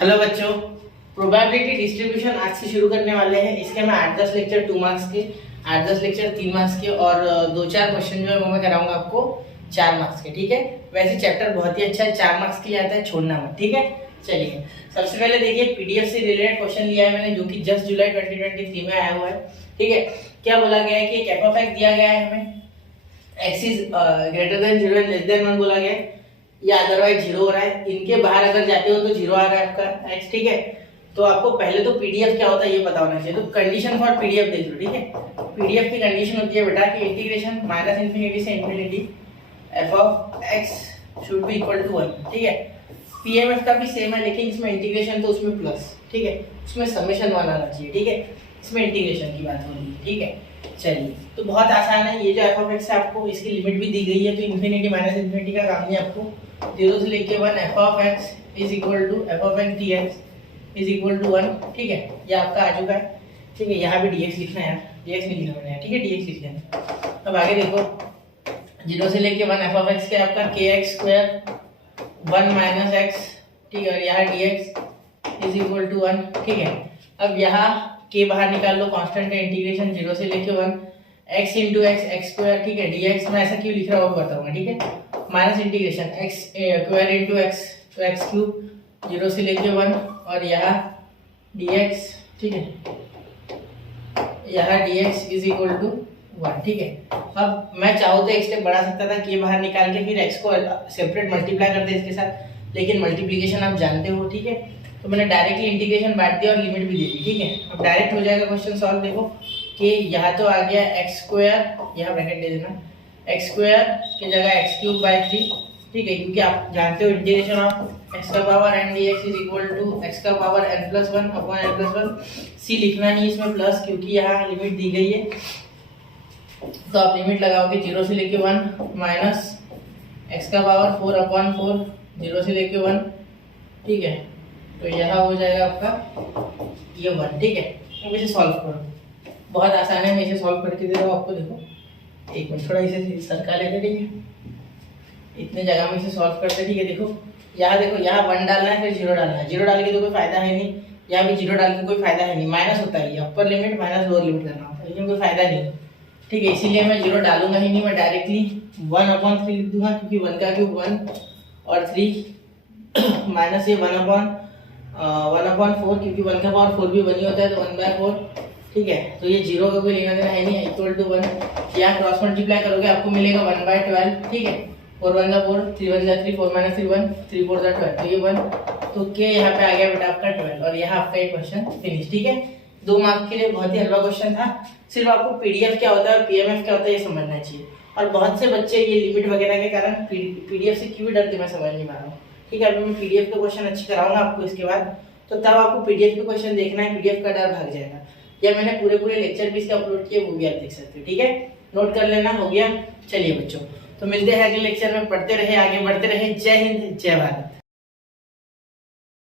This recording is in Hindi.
हेलो बच्चों, प्रोबेबिलिटी डिस्ट्रीब्यूशन आज से शुरू करने वाले हैं। इसके मैं 8-10 लेक्चर 2 मार्क्स के, 8-10 लेक्चर 3 मार्क्स के और 2-4 क्वेश्चन जो है वो मैं कराऊंगा आपको 4 मार्क्स के। ठीक है, वैसे चैप्टर बहुत ही अच्छा है, 4 मार्क्स के लिए आता है, छोड़ना मत। ठीक है, चलिए सबसे पहले देखिए पीडीएफ से रिलेटेड क्वेश्चन लिया है मैंने, जो कि 10 जुलाई 2023 में आया हुआ है। ठीक है, क्या बोला गया है कि एक f(x) दिया गया है हमें, x is greater than 0 and less than 1 बोला गया है, या अदरवाइज 0 हो रहा है। इनके बाहर अगर जाते हो तो 0 आ रहा है आपका x। ठीक है, तो आपको पहले तो पीडीएफ क्या होता है ये पता होना चाहिए। तो कंडीशन फॉर पीडीएफ देख लो। ठीक है, पीडीएफ की कंडीशन होती है बेटा कि इंटीग्रेशन -∞ से ∞ f(x) should be equal to 1। ठीक है, पीएमएफ का भी सेम है, लेकिन इसमें इंटीग्रेशन तो उसमें प्लस। ठीक है, उसमें समेशन 1 आना चाहिए। ठीक है, इसमें इंटीग्रेशन की बात हो रही है। ठीक है, चलिए तो बहुत आसान है। ये जो f(x) है आपको इसकी लिमिट भी दी गई है, तो इन्फिनिटी -∞ का काम नहीं आपको। 0 से लेके 1 f(x) is equal to f(x) dx is equal to 1। ठीक है, ये आपका आ चुका है। ठीक है, यहाँ भी dx लिखना है यार, dx नहीं लिखना है। ठीक है, dx लिख लेना। अब आगे देखो, 0 से लेके 1 f(x) के आपका kx² 1 - x। ठीक है, और यहाँ dx इज इक्वल टू 1। ठीक है, अब यहाँ के बाहर निकाल लो, कांस्टेंट है, इंटीग्रेशन 0 से लेके 1 x इंटू एक्स x²। ठीक है, dx मैं ऐसा क्यों लिख रहा हूँ वो बताऊंगा। ठीक है, minus integration x² into x, तो x³ 0 से लेके 1 और यहाँ dx। ठीक है, यहाँ dx इज इक्वल टू 1। ठीक है, अब मैं चाहूँ तो एक स्टेप बढ़ा सकता था कि ये बाहर निकाल के फिर x को सेपरेट मल्टीप्लाई कर दे इसके साथ, लेकिन मल्टीप्लिकेशन आप जानते हो। ठीक है, तो मैंने डायरेक्टली इंटीग्रेशन बांट दिया और लिमिट भी दे दी। ठीक है, अब डायरेक्ट हो जाएगा क्वेश्चन सॉल्व। देखो कि यहाँ तो आ गया x², यहाँ ब्रैकेट दे देना, x² की जगह x³/3। ठीक है, क्योंकि आप जानते हो इंटीग्रेशन ऑफ x का power n dx is equal to x का power n+1 upon n+1। c लिखना नहीं इसमें प्लस, क्योंकि यहाँ लिमिट दी गई है। तो आप लिमिट लगाओगे 0 से लेके 1 माइनस x का पावर 4 अपॉन 4 0 से लेके 1। ठीक है, तो यहाँ हो जाएगा आपका ये 1। ठीक है, अब इसे सॉल्व करो, बहुत आसान है, मैं इसे सॉल्व करके दे रहा हूँ आपको। देखो एक मिनट, थोड़ा इसे सरका लेते। ठीक है, इतने जगह में इसे सॉल्व करते। ठीक है, देखो यहाँ 1 डालना है, फिर 0 डालना है। 0 डाल के तो कोई फायदा है नहीं, यहाँ भी 0 डाल के कोई फायदा है नहीं, माइनस होता है, ये upper limit minus lower limit करना होता है, लेकिन कोई फायदा नहीं। ठीक है, इसीलिए मैं 0 डालूंगा ही नहीं, मैं डायरेक्टली 1/3 लिख दूंगा, क्योंकि 1 का क्यूब 1 और 3 माइनस ये 1/4, क्योंकि 1 का पावर 4 भी 1 ही होता है, तो 1/4। ठीक है, तो ये 0 का कोई लेना देना है नहीं, इक्वल टू 1। यहाँ क्रॉस मल्टीप्लाई करोगे आपको मिलेगा 1/12। ठीक है, 4 1 जा 4, 3 1 जा 3, 4 - 3 1, 3 4 जा 12, तो ये 1। तो के यहाँ पे आ गया बेटा आपका 12, और यहाँ आपका ये क्वेश्चन फिनिश। ठीक है, 2 मार्क के लिए बहुत ही हल्का क्वेश्चन था। सिर्फ आपको पीडीएफ क्या होता है और पीएमएफ क्या होता है ये समझना चाहिए। और बहुत से बच्चे ये लिमिट वगैरह के कारण पीडीएफ से क्यों डरते मैं समझ नहीं पा रहा हूँ। ठीक है, अभी मैं पीडीएफ के क्वेश्चन अच्छे कराऊंगा आपको इसके बाद, तो तब आपको पीडीएफ के क्वेश्चन देखना है, पीडीएफ का डर भाग जाएगा। या मैंने पूरे लेक्चर भी इसके अपलोड किए, वो भी आप देख सकते हो। ठीक है, नोट कर लेना, हो गया। चलिए बच्चों, तो मिलते हैं अगले लेक्चर में, पढ़ते रहे, आगे बढ़ते रहे। जय हिंद, जय भारत।